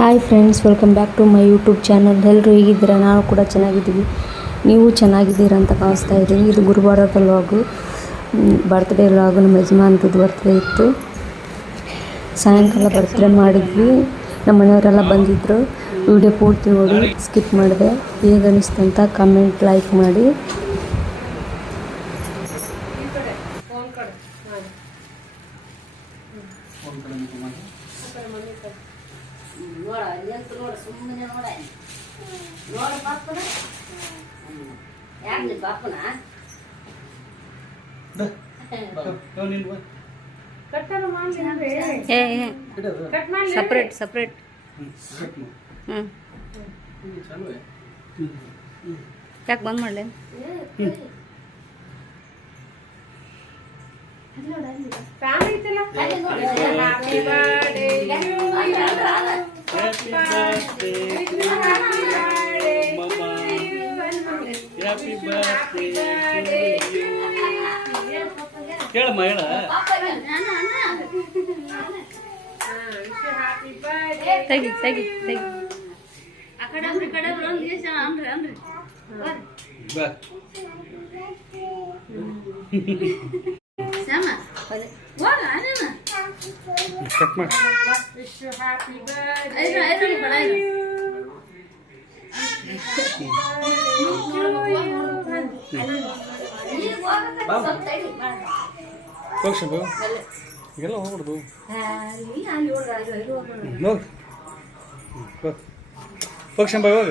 Hi friends, welcome back to my YouTube channel. ಎಲ್ಲರೂ ಹೇಗಿದ್ದೀರಾ? ನಾವು ಕೂಡ ಚೆನ್ನಾಗಿದ್ದೀವಿ. ನೀವು ಚೆನ್ನಾಗಿದ್ದೀರಾ ಅಂತ ಭಾವಿಸ್ತಾ ಇದ್ದೀನಿ. ಇದು ಗುರುವಾರದ ವ್ಲಾಗು, ಬರ್ತ್ಡೇ ವ್ಲಾಗು. ನಮ್ಮ ಯಜಮಾನ್ರದ್ದು ಬರ್ತ್ಡೇ ಇತ್ತು. ಸಾಯಂಕಾಲ ಬರ್ತ್ಡೇ ಮಾಡಿದ್ವಿ. ನಮ್ಮ ಮನೆಯವರೆಲ್ಲ ಬಂದಿದ್ದರು. ವಿಡಿಯೋ ಪೂರ್ತಿ ನೋಡಿ, ಸ್ಕಿಪ್ ಮಾಡಿದೆ. ಹೇಗೆ ಅನಿಸ್ತು ಅಂತ ಕಮೆಂಟ್, ಲೈಕ್ ಮಾಡಿ. Separate separate. ಯಾಕೆ ಬಂದ್ ಮಾಡಲಿ? ಕೇಳಮ್ಮ ಹೇಳ. ತೆಗಿ ತೆಗಿ ತೆಗಿ. ಕಟ್ ಮಾಡಿ. ಹೋಗ್ಸಬ ಈಗೆಲ್ಲ ಹೋಗ್ಬಿಡ್ದು. ಹೋಗಿ ಹೋಗ್ಸಂಬ ಹೋಗ.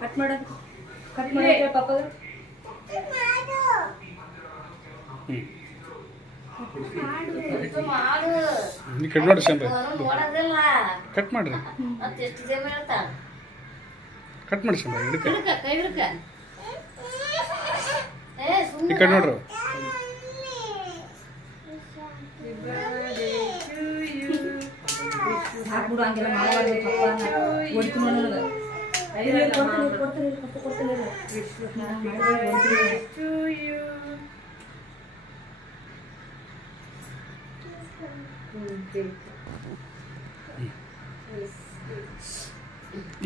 ಕಟ್ ಮಾಡೋದು ಕಟ್ ಮಾಡಿ ಪಾಪ. ನೀ ಕಟ್ ಮಾಡಿ ಶಂಬ. ಕಟ್ ಮಾಡ್ರಿ, ಕಟ್ ಮಾಡಿ ಶಂಬ. ಹಿಡ್ಕ ಈ ಕಟ್ ನೋಡ್ರಿ.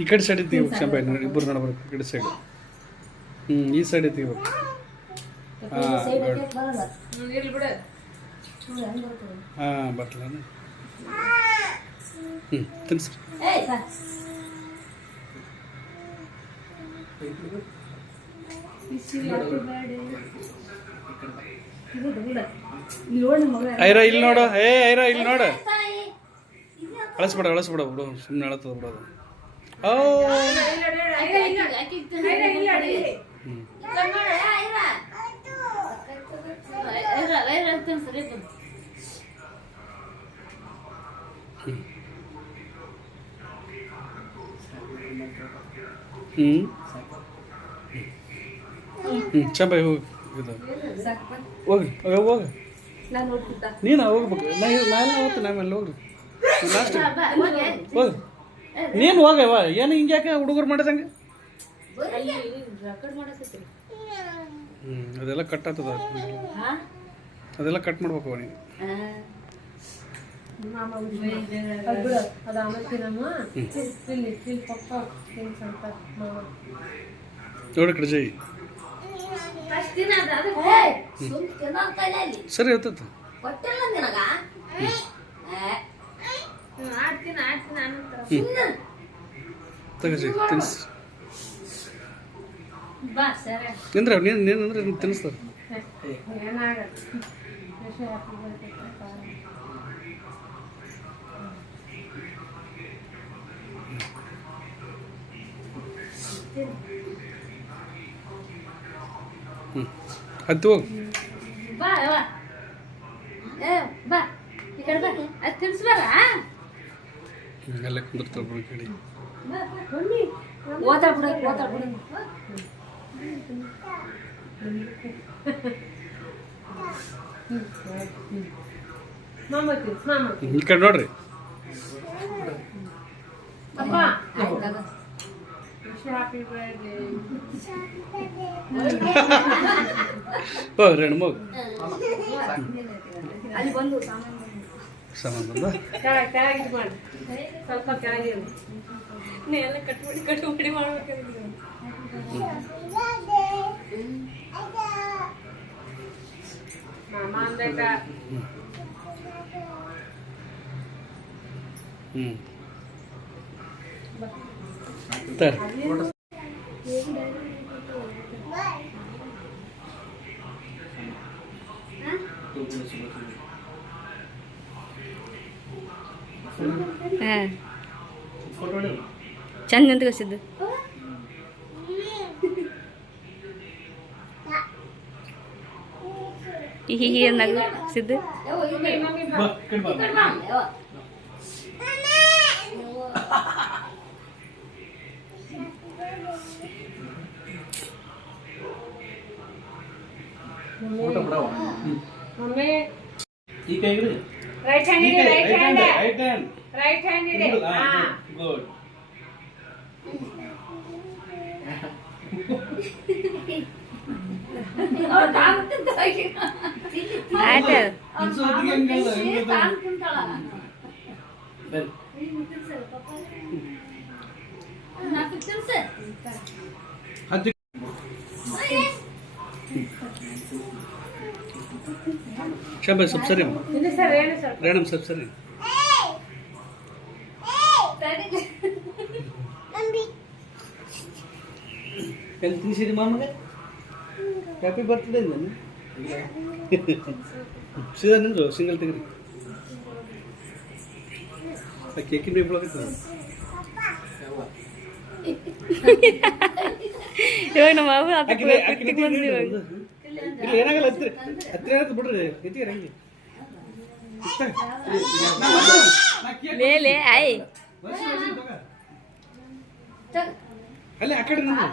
ಈ ಕಡೆ ಸೈಡ್ ಇದ್ದೀವಿ ಶಂಪ. ಇಬ್ಬರು ನೋಡ್ಬೇಕು ಈ ಕಡೆ ಸೈಡ್. ಈ ಸೈಡ್ ಇದ್ದೀವಿ. ಹಾಂ ಬರ್ತಲ್ಲ. ತಿನ್ಸ್ರಿ. ಐರಾ ಇಲ್ಲಿ ನೋಡು. ಐರಾ ಇಲ್ಲಿ ನೋಡು. ಅಳಸ್ಬೇಡ ಅಳಸ್ಬೇಡ ಬಿಡು, ಸುಮ್ಮನೆ ಅಳತ್ತದ ಬಿಡೋದು. ಚಂಪಾಯಿ ಹೋಗಿ ಹೋಗಿ ಹೋಗಿ. ನೀನು ಹೋಗ್ಬೇಕು. ನಾನೆಲ್ಲ ಹೋಗ್ತೀನಿ. ಆಮೇಲೆ ಹೋಗ್ರಿ ಲಾಸ್ಟ್ ಹೋಗಿ. ನೀನು ಹೋಗವ. ಏನು ಹಿಂಗೆ ಯಾಕೆ ಹುಡುಗರು ಮಾಡಿದಂಗೆ? ಅದೆಲ್ಲ ಕಟ್ ಆಗ್ತದ. ಅದೆಲ್ಲ ಕಟ್ ಮಾಡ್ಬೇಕು ನೀವು. ನೋಡಿ ಕಡೆ ಜೈ ಸರಿ ಇರ್ತೈತೆ. ತಗಜಿ ತಿನ್ಸ್ ನಿಂದ್ರೆ ನೀನು ಅಂದ್ರೆ ತಿನ್ನಿಸ್ತಾರೆ. ಅದು ಹೋಗಿ ಎಲ್ಲ ಕುಂದಿರ್ತಾರೆ ಬಿಡು ಕಡೆ. ಈ ಕಡೆ ನೋಡ್ರಿ. ಹೋಗ್ರಿ ಅಣ್ಣ ಹೋಗಿ ಅಲ್ಲಿ ಬಂದು ಸಾಮಾನು ಬಂದ ಸ್ವಲ್ಪ ಕೆಳಗೆ ಎಲ್ಲ ಕಟ್ಟುಬಿಡಿ ಮಾಡ್ಬೇಕಾಗಿತ್ತು. ತರ ಚಂದ ನಿಂತ್ಕೊಸಿದ್ದು ಹೀಗೆ ನಗು ಸಿದ್ದು ಈ ಕೈ ಹಿಡಿದು ರೈಟ್ ಹ್ಯಾಂಡ್ ಇದೆ right hand right hand right hand ಇದೆ ಹಾ ಗುಡ್ ಆಯ್ತು शाबाश सब सर ಇದು ಸರ್ ಏನು ಸರ್ रेणम सब सर कल तीसरी मामा का हैप्पी बर्थडे ने सीधा निंद्रो सिंगल टिकरी आ केक नी ब्लॉक ಇತ್ತು ಇವಾಗ ನಮ್ಮ ಅವು ಅದಕ್ಕೆ ಬಂದ್ವಿ ಇವಾಗ ಇಲ್ಲ ಏನಾಗಲ್ಲ ಹತ್ತಿರ ಹತ್ತಿರ ಇರತ್ತೆ ಬಿಡ್ರಿ ಎತ್ತಿರ ಹಂಗೆ ಮೇಲೆ ಐ ಅಲ್ಲೇ ಆ ಕಡೆ ನಿಂದ್ರು